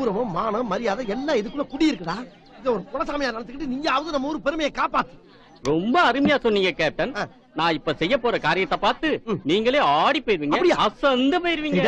கௌரவம் மானம் மரியாதை எல்லாம் இதுக்குள்ள குடி இருக்குடா. இத ஒரு குலசாமியா நடந்துக்கிட்டு நீயாவது நம்ம ஊர் பெருமையை காப்பாத்து. ரொம்ப அருமையா சொன்னீங்க கேப்டன். நான் இப்ப செய்ய போற காரியத்தை பார்த்து நீங்களே ஆடி போயிருவீங்க, அசந்து போயிருவீங்க.